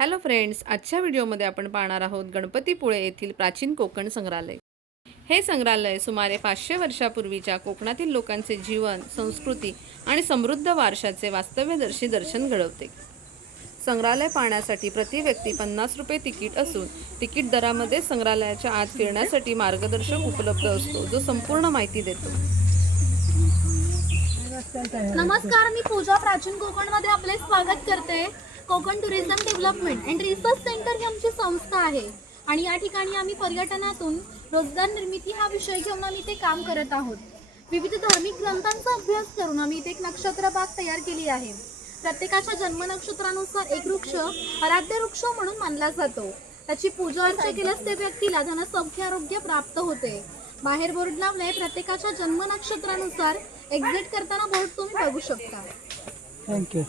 Hello friends, आजच्या व्हिडिओमध्ये आपण पाहणार आहोत गणपतीपुळे येथील प्राचीन कोकण संग्रहालय। हे संग्रहालय सुमारे 500 वर्षापूर्वीच्या कोकणातील लोकांचे जीवन, संस्कृती आणि समृद्ध वारशाचे वास्तव्यदर्शी दर्शन घडवते। संग्रहालय पाहण्यासाठी प्रति व्यक्ती 50 रुपये तिकीट असून तिकीट दरामध्ये संग्रहालयाच्या आत फिरण्यासाठी मार्गदर्शक उपलब्ध असतो, जो संपूर्ण माहिती देतो। नमस्कार, मी पूजा प्राचीन कोकणमध्ये आपले स्वागत करते। Konkan tourism development and research centre ही आमची संस्था आहे आणि या ठिकाणी आम्ही पर्यटनातून रोजगार निर्मिती हा विषय घेऊन आम्ही इथे काम करत आहोत। विविध धार्मिक ग्रंथांचा अभ्यास करून आम्ही इथे एक नक्षत्र बाग तयार केली आहे। प्रत्येकाच्या जन्म नक्षत्रानुसार एक वृक्ष आराध्य वृक्ष म्हणून मानला जातो। त्याची पूजा अर्चा केल्यास त्या व्यक्तीला धन सौख्य आरोग्य प्राप्त होते। बाहेर बोर्ड लावलाय, प्रत्येकाच्या जन्म नक्षत्रानुसार एक्झिट करताना बोर्ड तुम्ही बघू शकता। थँक्यू।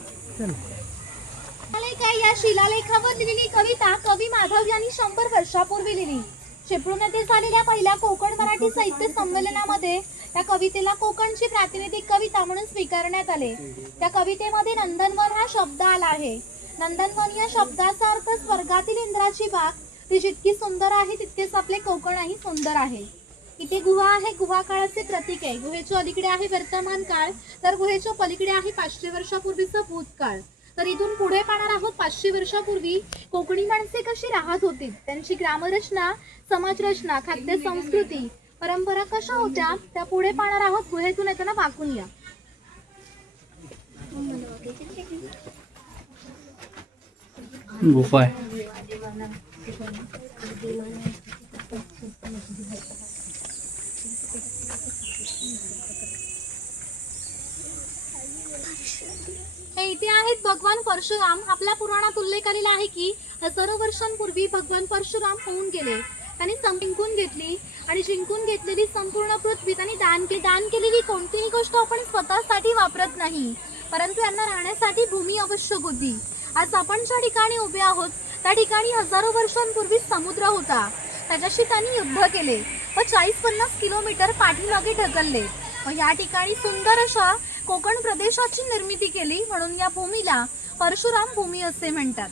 या शिलालेखावर लिहिलेली कविता कवी माधव यांनी 100 वर्षापूर्वी लिहिली। चिपळूण येथे झालेल्या पहिल्या कोकण मराठी साहित्य संमेलनामध्ये त्या कवितेला कोकणची प्रातिनिधिक कविता म्हणून स्वीकारण्यात आले। त्या कवितेमध्ये नंदनवन हा शब्द आला आहे। नंदनवन या शब्दाचा अर्थ स्वर्गातील इंद्राची बाग, ती जितकी सुंदर आहे तितकेच आपले कोकणही सुंदर आहे। इथे गुहा आहे, गुहा काळाचे प्रतीक आहे। गुहेच्या अलीकडे आहे वर्तमान काळ, तर गुहेच्या पलीकडे आहे 500 वर्षापूर्वीचा भूतकाळ। तर इथून पुढे पाहणार आहोत 500 वर्षापूर्वी कोकणी माणसे कशी राहत होती, त्यांची ग्रामरचना, समाजरचना, खाद्य संस्कृती, परंपरा कशा होत्या त्या पुढे पाहणार आहोत। गुहेतून येताना वाकून या। गुफा हे इथे आहेत भगवान परशुराम। आपल्या पुराणात उल्लेख आलेला आहे की हजारो वर्षांपूर्वी भगवान परशुराम होऊन गेले। त्यांनी जिंकून घेतली आणि जिंकून घेतलेली संपूर्ण पृथ्वी त्यांनी दान केलेली कोणतीही गोष्ट आपण स्वतःसाठी वापरत नाही, परंतु यांना राहण्यासाठी भूमी आवश्यक होती। आज आपण ज्या ठिकाणी उभे आहोत त्या ठिकाणी हजारो वर्षांपूर्वी समुद्र होता, त्याच्याशी त्यांनी युद्ध केले व 40-50 किलोमीटर पाठीमागे ढकलले व या ठिकाणी सुंदर अशा कोकण प्रदेशाची निर्मिती केली, म्हणून या भूमीला परशुराम भूमी असे म्हणतात।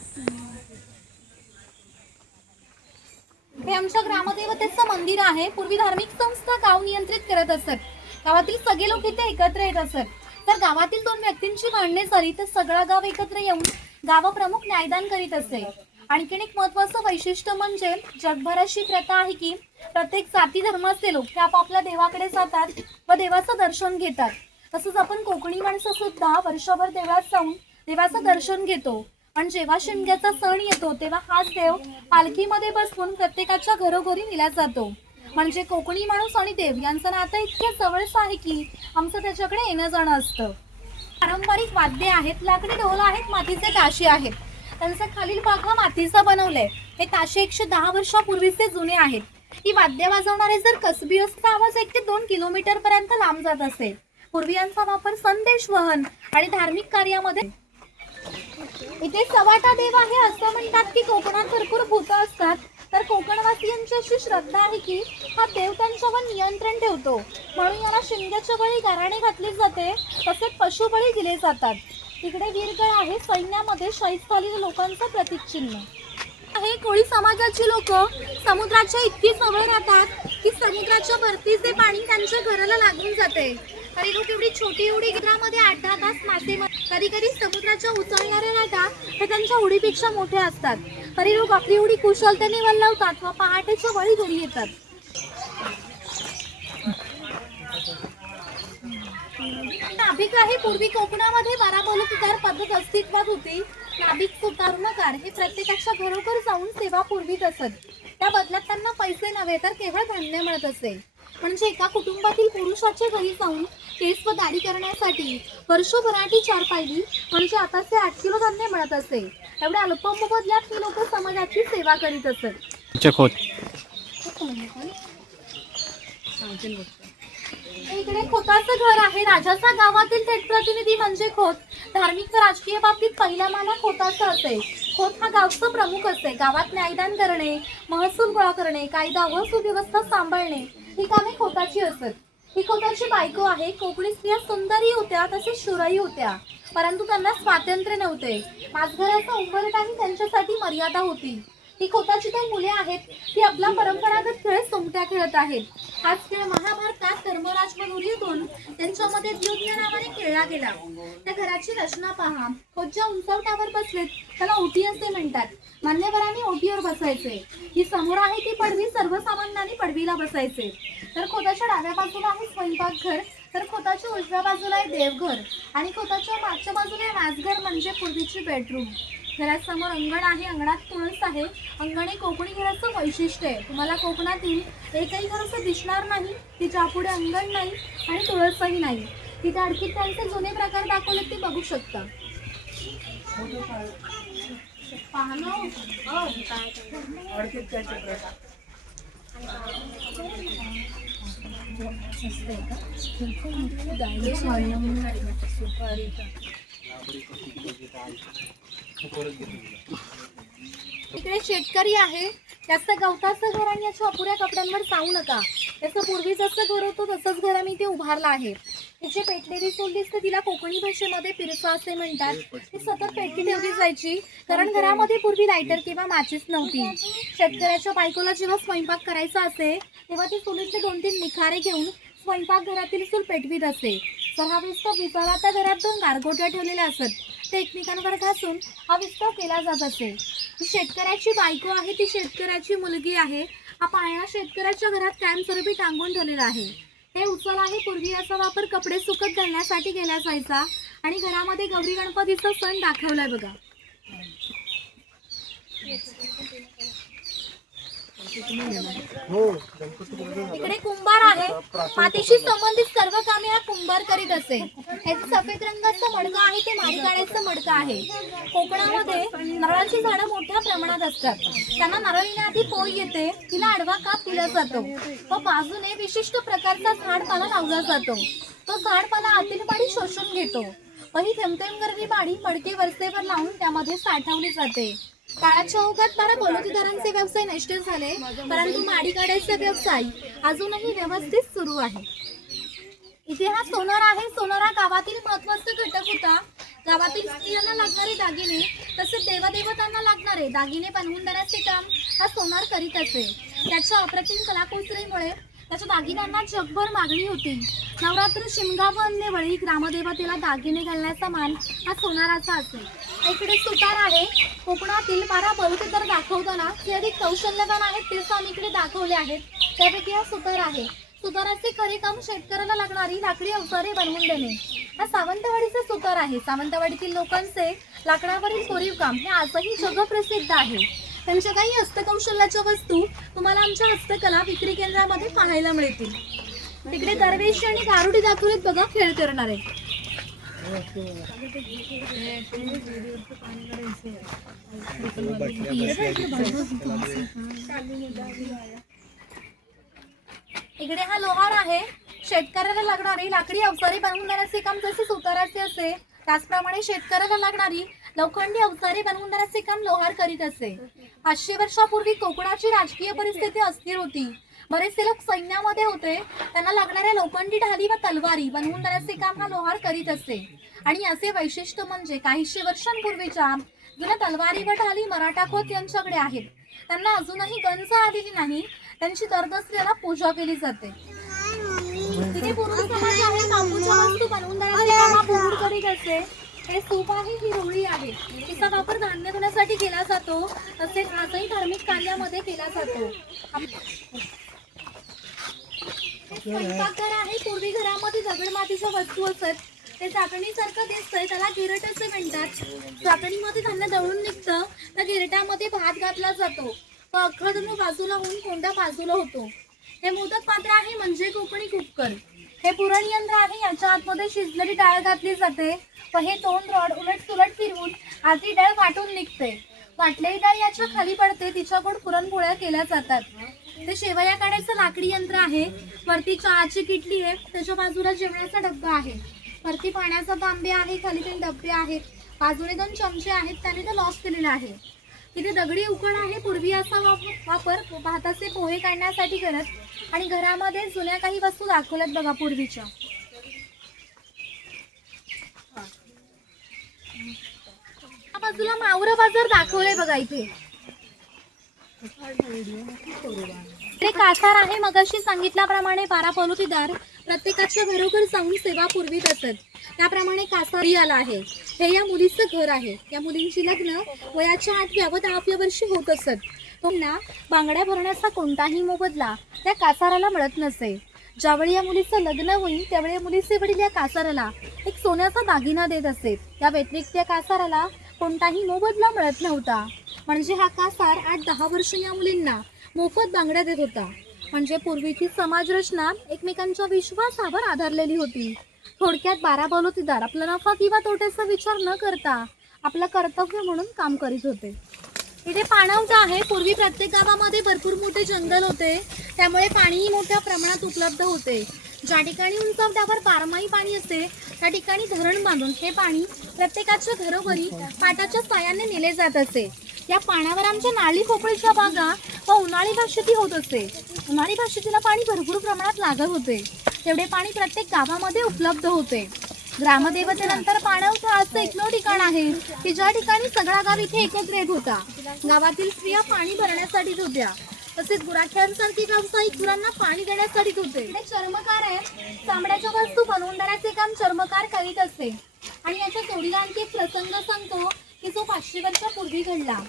हे आमच्या ग्रामदेवतेचं मंदिर आहे। पूर्वी धार्मिक संस्था गाव नियंत्रित करत असत। गावातील सगळे लोक इथे एकत्र येत असत। तर गावातील 2 व्यक्तींची भांडणे झाली तर सगळा गाव एकत्र येऊन गावप्रमुख न्यायदान करीत असे। आणखीन एक महत्त्वाचं वैशिष्ट्य म्हणजे जगभराची प्रथा आहे की प्रत्येक जाती धर्माचे लोक हे आपापल्या देवाकडे जातात व देवाचं दर्शन घेतात। तसंच आपण कोकणी माणसं सुद्धा वर्षभर देवात जाऊन देवाचं दर्शन घेतो आणि जेव्हा शिमग्याचा सण येतो तेव्हा हाच देव पालखीमध्ये बसवून प्रत्येकाच्या घरोघरी नेला जातो। म्हणजे कोकणी माणूस आणि देव यांचं नातं इतक्या जवळचं आहे की आमचं त्याच्याकडे येणं जाणं असतं। पारंपरिक वाद्ये आहेत, लाकडी ढोल आहेत, मातीचे ताशे आहेत। त्यांचा खालील भाग हा मातीचा बनवलाय। हे ताशे 110 वर्षापूर्वीचे जुने आहेत। ही वाद्य वाजवणारे जर कसबी असते आवाज 1 ते 2 किलोमीटर पर्यंत लांब जात असे। पूर्वी यांचा वापर संदेश वहन आणि धार्मिक कार्यामध्ये। इथे सवाटा देव आहे। असं म्हणतात की कोकणात भरपूर भूत असतात, तर कोकणवासियांची अशी श्रद्धा आहे की हा देव त्यांच्यावर नियंत्रण ठेवतो, म्हणून याला शिमग्याच्या बळी गाराणे घातले जाते, तसेच पशुबळी दिले जातात। तिकडे वीरगळ आहे, सैन्यामध्ये शहीद झालेल्या लोकांचं प्रतीक चिन्ह आहे। कोळी समाजाची लोक समुद्राच्या इतकी जवळ राहतात की समुद्राच्या भरतीचे पाणी त्यांच्या घराला लागून जाते। काही लोक एवढी छोटी उडी घरामध्ये 8-10 तास मासे कधी कधी समुद्राच्या उचलणाऱ्या लाटा हे त्यांच्या उडीपेक्षा मोठ्या असतात। काही लोक आपली उडी कुशलतेने वल्लावतात व पहाटेच्या वेळी घरी येतात। नाभिक आहे। पूर्वी कोकणामध्ये 12 बलुतेदार पद्धत अस्तित्वात होती। नाभिक सुतारकार हे प्रत्येकाच्या घरोघर जाऊन सेवा पुरवीत असत। त्या बदल्यात त्यांना पैसे नव्हे तर केवळ धान्य मिळत असे। म्हणजे एका कुटुंबातील पुरुषाच्या घरी जाऊन केस व दाढी करण्यासाठी वर्षभराची 4 पायली म्हणजे आताचे 8 किलो धान्य मिळत असे। एवढ्या अल्प मोबदल्यात ही लोक समाजाची सेवा करीत असत। इकडे खोताचं घर आहे। राजाचा गावातील थेट प्रतिनिधी म्हणजे खोत। धार्मिक व राजकीय बाबतीत पहिला मान हा खोताचा असे। खोत हा गावचा प्रमुख असे। गावात न्यायदान करणे, महसूल गोळा करणे, कायदा व सुव्यवस्था सांभाळणे ही कामे खोताची असत। ही खोताची बायको आहे। कोकणी स्त्रिया सुंदरही होत्या तसेच शूरही होत्या। परंतु त्यांना स्वातंत्र्य नव्हते. माझघराचा उंबरठाही त्यांच्यासाठी मर्यादा होती. ही खोताची काही मुले आहेत ती आपला परंपरागत खेळ सोंगट्या खेळत आहेत. हाच खेळ महाभारतात धर्मराज व दुर्योधन त्यांच्यामध्ये द्युम्न नावाने खेळला गेला. त्या घराची रचना पहा. खोत ज्या उंचवट्यावर बसलेत त्याला ओटी असे म्हणतात. मान्यवरांनी ओटीवर बसायचे. ही समोर आहे ती पडवी सर्वसामान्यांनी पडवीला बसायचे. तर खोताच्या डाव्या बाजूला आहे स्वयंपाकघर, तर खोताच्या उजव्या बाजूला आहे देवघर आणि खोताच्या मागच्या बाजूला आहे माझघर म्हणजे पूर्वीची बेडरूम. घरासमोर अंगण आहे, अंगणात तुळस आहे. अंगण हे कोकणी घराचं वैशिष्ट्य आहे. तुम्हाला कोकणातील एकही घर असं दिसणार नाही की ज्यापुढे अंगण नाही आणि तुळसही नाही. तिथे आणखी त्यांचे जुने प्रकार दाखवले ते बघू शकता. इकडे शेतकरी आहे. जास्त गवताचं घर आणि याच्या अपुऱ्या कपड्यांवर जाऊ नका. त्याचं पूर्वी जसं घर होतं तसंच घर आम्ही ते उभारलं आहे. तिची पेटलेली चूल दिसते, तिला कोकणी भाषेमध्ये पिरसा असे म्हणतात. ती सतत पेटली ठेवली जायची कारण घरामध्ये पूर्वी लायटर किंवा माचीस नव्हती. शेतकऱ्याच्या बायकोला जेव्हा स्वयंपाक करायचा असे तेव्हा ती चुलीचे 2-3 निखारे घेऊन स्वयंपाकघरातील चूल पेटवीत असे. तर हा विस्तव विसावा त्या घरात 2 गारगोट्या ठेवलेल्या असत. ते एकमेकांवर घासून हा विस्तव केला जात असे. ही शेतकऱ्याची बायको आहे, ती शेतकऱ्याची मुलगी आहे. हा पाळणा शेतकऱ्याच्या घरात कायमस्वरूपी टांगून ठेवलेला आहे. हे उचल आहे. पूर्वी याचा वापर कपडे सुकत घालण्यासाठी केला जायचा आणि घरामध्ये गौरी गणपतीचा सण दाखवलाय बघा. इकडे कुंभार आहे. मातीशी संबंधित सर्व कामे हा कुंभार करीत असे. हे सफेद रंगाचं मडकं आहे ते माडी काढायचं मडकं आहे. कोकणामध्ये नारळाची झाडं मोठ्या प्रमाणात असतात. त्यांना नारळ येण्याआधी पोळी येते, तिला आडवा काप दिला जातो व बाजूने विशिष्ट प्रकारचा झाडपाला लावला जातो. तो झाडपाला आतील पाडी शोषून घेतो व ही थेंबथेंब गरवी पाडी मडके वरचेवर लावून त्यामध्ये साठवली जाते. काळाच्या ओघात 12 बलुतेदारांचे व्यवसाय नष्ट झाले, परंतु माडी काढायचा व्यवसाय अजूनही व्यवस्थित सुरू आहे. इथे हा सोनार आहे. सोनार हा गावातील महत्त्वाचा घटक होता. गावातील स्त्रियांना लागणारे दागिने तसेच देवदेवतांना लागणारे दागिने बनवून देण्याचे काम हा सोनार करीत असे. त्याच्या अप्रतिम कलाकुसरीमुळे त्याच्या दागिन्यांना जगभर मागणी होती. नवरात्र, शिमगा व अन्य वेळी ग्रामदेवतेला दागिने घालण्याचा मान हा सोनाराचा असेल. इकडे सुतार आहे. कोकणातील 12 बलुतेदार दाखवताना जे अधिक कौशल्यवान आहेत तेच आम्ही इकडे दाखवले आहेत. त्यापैकी हा सुतार आहे. सुताराचे खरे काम शेतकऱ्याला लागणारी लाकडी अवजारे बनवून देणे. हा सावंतवाडीचा सुतार आहे. सावंतवाडीतील लोकांचे लाकडावरील कोरीव काम हे आजही जगप्रसिद्ध आहे. त्यांच्या काही हस्तकौशल्याच्या वस्तू तुम्हाला आमच्या हस्तकला विक्री केंद्रामध्ये पाहायला मिळतील. तिकडे दरवेशी आणि गारुडी दाखवलेत बघा खेळ करणारे. इकडे हा लोहार आहे. शेतकऱ्याला लागणारी लाकडी अवजारे बनवून देण्याचे काम जसे सुताराचे असे त्याचप्रमाणे शेतकऱ्याला लागणारी लोखंडी अवजारे बनवून देण्याचे काम लोहार करीत असे. 500 वर्षापूर्वी कोकणाची राजकीय परिस्थिती अस्थिर होती. बरेचसे लोक सैन्यामध्ये होते. त्यांना लागणाऱ्या लोखंडी ढाली व तलवारी बनवून देण्याचे काम हा लोहार करीत असे. आणि असे वैशिष्ट्य म्हणजे काहीशे वर्षांपूर्वीच्या जुन्या तलवारी व ढाली मराठा खोत यांच्याकडे आहेत. त्यांना अजूनही गंज आलेली नाही. त्यांची दरदसऱ्याला पूजा केली जाते. तिथे पुरुष समाज आहे. बांबूच्या वस्तू बनवून देण्याचे काम हा पुरुष करीत असे. हे सूप आहे, ही रोळी आहे. तिचा वापर धान्य धुण्यासाठी केला जातो. तसेच आजही धार्मिक कार्यामध्ये केला जातो. स्वयंपाकघर आहे. पूर्वी घरामध्ये दगड मातीच्या वस्तू असत. ते झाकणीसारखं दिसतंय, त्याला गिरट असे म्हणतात. झाकणीमध्ये धान्य दळून निघतं. त्या गिरटामध्ये भात घातला जातो. तो अख्खा बाजूला होऊन कोंडा बाजूला होतो. हे मोदक पात्र आहे म्हणजे कोकणी कुकर. हे पुरण यंत्र आहे. याच्या आतमध्ये शिजलेली डाळ घातली जाते व हे 2 रॉड उलट सुलट फिरवून आधी डाळ वाटून निघते. वाटलेली डाळ याच्या खाली पडते. तिच्याकडून पुरणपोळ्या केल्या जातात. ते शेवया काढायचं लाकडी यंत्र आहे. वरती चहाची किटली आहे. त्याच्या बाजूला जेवणाचा डब्बा आहे. वरती पाण्याचा तांबे आहे. खाली 3 डबे आहेत. बाजूने 2 चमचे आहेत. त्याने तो लॉक केलेला आहे. इथे दगडी उकड आहे. पूर्वी असा वापर भाताचे पोहे काढण्यासाठी करत आणि घरामध्ये जुन्या काही वस्तू दाखवल्यात बघा पूर्वीच्या. बाजूला मावरा बाजार दाखवलाय बघा इथे. ते कासार आहे, मगाशी सांगितल्याप्रमाणे 12 पलोतीदार प्रत्येकाच्या घरोघर जाऊन सेवा पुरवीत असत. त्याप्रमाणे कासारी आला आहे. हे या मुलीचं घर आहे. या मुलींची लग्न वयाच्या 8व्या व 10व्या वर्षी होत असत. त्यांना बांगड्या भरण्याचा कोणताही मोबदला त्या कासाराला मिळत नसे. ज्यावेळी या मुलीचं लग्न होईल त्यावेळी या मुलीचे वडील या कासाराला एक सोन्याचा दागिना देत असेल. या व्यतिरिक्त या कासाराला कोणताही मोबदला मिळत नव्हता. म्हणजे हा कासार 8-10 वर्ष या मुलींना मोफत बांगड्या देत होता. म्हणजे पूर्वीची समाज रचना एकमेकांच्या विश्वासावर आधारलेली होती. थोडक्यात 12 बलुतेदार आपला नफा किंवा तोट्याचा विचार न करता आपलं कर्तव्य म्हणून काम करीत होते. इथे पाणवठा आहे. पूर्वी प्रत्येक गावामध्ये भरपूर मोठे जंगल होते, त्यामुळे पाणीही मोठ्या प्रमाणात उपलब्ध होते. ज्या ठिकाणी उंचावट्यावर बारमाही पाणी असते त्या ठिकाणी धरण बांधून हे पाणी प्रत्येकाच्या घरोघरी पाटाच्या साहाय्याने नेले जात असे. या पाण्यावर आमच्या नाली पोपळीच्या बागा व उन्हाळी भाषेती होत असते. उन्हाळी भाषेतीला पाणी भरपूर प्रमाणात लागत होते. तेवढे पाणी प्रत्येक गावामध्ये उपलब्ध होते. ग्रामदेवतेनंतर पाणवठा असं एकमेव ठिकाण आहे की ज्या ठिकाणी सगळा गाव इथे एकत्र येत होता. गावातील स्त्रिया पाणी भरण्यासाठीच होत्या, तसेच गुराख्यांसारखी व्यावसायिक गुरांना पाणी देण्यासाठीच होते. इथे चर्मकार आहे. चामड्याच्या वस्तू बनवून देण्याचे काम चर्मकार करीत असते. आणि याच्या जोडीला आणखी एक प्रसंग सांगतो की जो 500 वर्षापूर्वी घडला.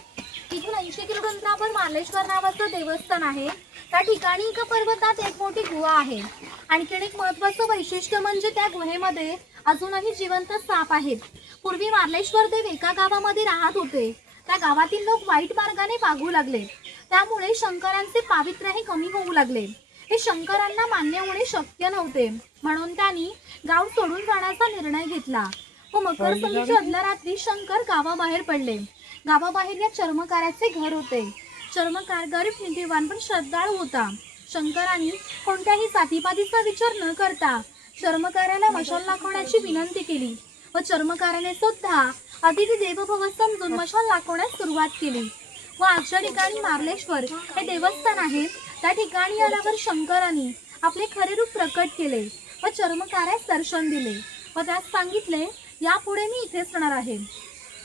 इथून 80 किलोमीटरवर मार्लेश्वर नावाचं देवस्थान आहे. त्या ठिकाणी एका पर्वतात एक मोठी गुहा आहे. आणखीन एक महत्त्वाचं वैशिष्ट्य म्हणजे त्या गुहेमध्ये अजूनही जिवंत साप आहेत. पूर्वी मार्लेश्वर देव एका गावामध्ये राहत होते. त्या गावातील लोक वाईट मार्गाने वागू लागले. त्यामुळे शंकरांचे पावित्र्यही कमी होऊ लागले. हे शंकरांना मान्य होणे शक्य नव्हते, म्हणून त्यांनी गाव सोडून जाण्याचा निर्णय घेतला व मकर संक्रांतीच्या आदल्या रात्री शंकर गावाबाहेर पडले. गावाबाहेर या चर्मकाराचे घर होते. चर्मकार गरीब निधीवान पण श्रद्धाळू होता. शंकरांनी कोणत्याही जातीपातीचा विचार न करता चर्मकाराला मशाल दाखवण्याची विनंती केली व चर्मकाराने सुद्धा अतिथी देवभव समजून मशाल दाखवण्यास सुरुवात केली. व आजच्या ठिकाणी मार्लेश्वर हे देवस्थान आहे. त्या ठिकाणी आल्यावर शंकरांनी आपले खरे रूप प्रकट केले व चर्मकारास दर्शन दिले व त्यास सांगितले, यापुढे मी इथेच राहणार आहे.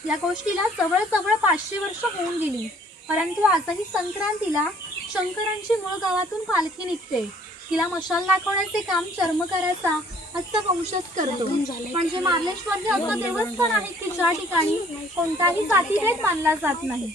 या गोष्टीला जवळजवळ 500 वर्ष होऊन गेली, परंतु आजही संक्रांतीला शंकरांची मूळ गावातून पालखी निघते. तिला मशाल दाखवण्याचे काम चर्मकाराचा आजचा वंशच करतो. म्हणजे मार्लेश्वर हे असं देवस्थान आहे की ज्या ठिकाणी कोणताही जातीभेद मानला जात नाही.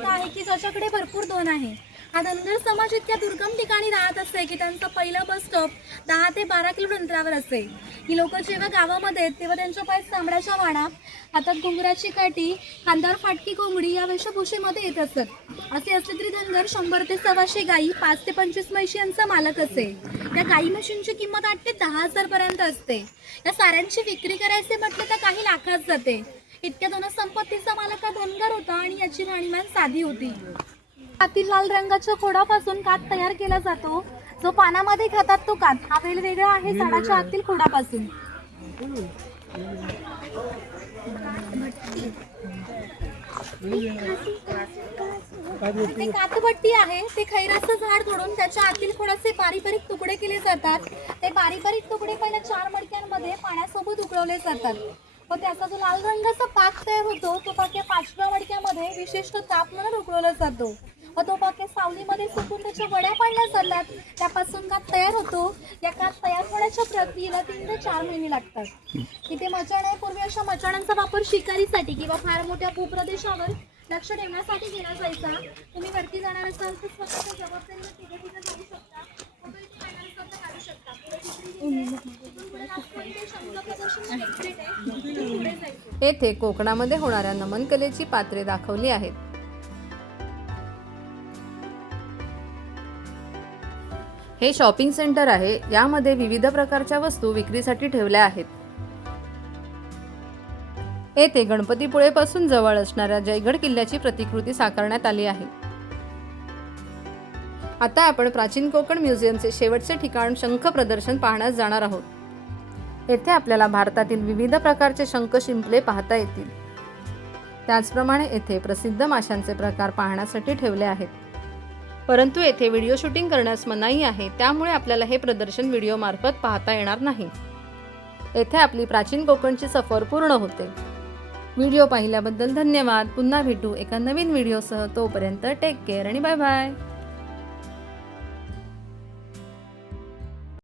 आहे की ज्याच्याकडे भरपूर धन आहे. हा धनगर समाज इतक्या दुर्गम ठिकाणी राहत असते की त्यांचा पहिला बस स्टॉप 10 ते 12 किलोमीटर अंतरावर असते. ही लोक जेव्हा गावामध्ये आहेत तेव्हा त्यांच्या पायात चामड्याच्या वाणा, हातात घुंगराची काठी, खांद्यावर फाटकी कोंबडी या वेशभूषेमध्ये येत असत. असे असले तरी धनगर 100 ते 125 गायी, 5 ते 25 म्हशी यांचा मालक असे. या गायी म्हशींची किंमत 8 ते 10 हजार पर्यंत असते. या साऱ्यांची विक्री करायचे म्हटलं तर काही लाखात जाते. इतक्या धनसंपत्तीचा मालक हा धनगर होता आणि याची राहणीमान साधी होती. हातील लाल रंगाच्या खोडापासून कात तयार केला जातो. जो पानामध्ये खातात तो कात हा वेगवेगळा आहे झाडाच्या आतील खोडापासून. ते कातभट्टी आहे. ते खैराचं झाड तोडून त्याच्या आतील खोडाचे बारीक तुकडे केले जातात. ते बारीक तुकडे पहिल्या 4 मडक्यांमध्ये पाण्यासोबत उकळवले जातात व त्याचा जो लाल रंगाचा पाक तयार होतो तो पाक या 5व्या मडक्यामध्ये विशिष्ट तापमानात उकळवला जातो व तो पाक सावलीमध्ये सुकून त्याच्या वड्या पाडल्या जातात. त्यापासून कात तयार होतो. या कात तयार होण्याच्या प्रक्रियेला 3 ते 4 महिने लागतात. इथे मचाण आहे. पूर्वी अशा मचाणांचा वापर शिकारीसाठी किंवा फार मोठ्या भूप्रदेशावर लक्ष ठेवण्यासाठी केला जायचा. तुम्ही वरती जाणार असाल तर स्वतःच्या जबाबदारीवर तिथे जाऊ शकता. फोटो इथे कॅमेरा काढू शकता. येथे कोकणामध्ये होणाऱ्या नमन कलेची पात्रे दाखवली आहेत. हे शॉपिंग सेंटर आहे. यामध्ये विविध प्रकारच्या वस्तू विक्रीसाठी ठेवल्या आहेत. येथे गणपतीपुळेपासून जवळ असणाऱ्या जयगड किल्ल्याची प्रतिकृती साकारण्यात आली आहे. आता आपण प्राचीन कोकण म्युझियमचे शेवटचे ठिकाण शंख प्रदर्शन पाहण्यास जाणार आहोत. येथे आपल्याला भारतातील विविध प्रकारचे शंख शिंपले पाहता येतील. त्याचप्रमाणे येथे प्रसिद्ध माशांचे प्रकार पाहण्यासाठी ठेवले आहेत. परंतु येथे व्हिडिओ शूटिंग करण्यास मनाई आहे, त्यामुळे आपल्याला हे प्रदर्शन व्हिडिओ मार्फत पाहता येणार नाही. येथे आपली प्राचीन कोकणची सफर पूर्ण होते. व्हिडिओ पाहिल्याबद्दल धन्यवाद. पुन्हा भेटू एका नवीन व्हिडिओसह. तोपर्यंत टेक केअर आणि बाय बाय.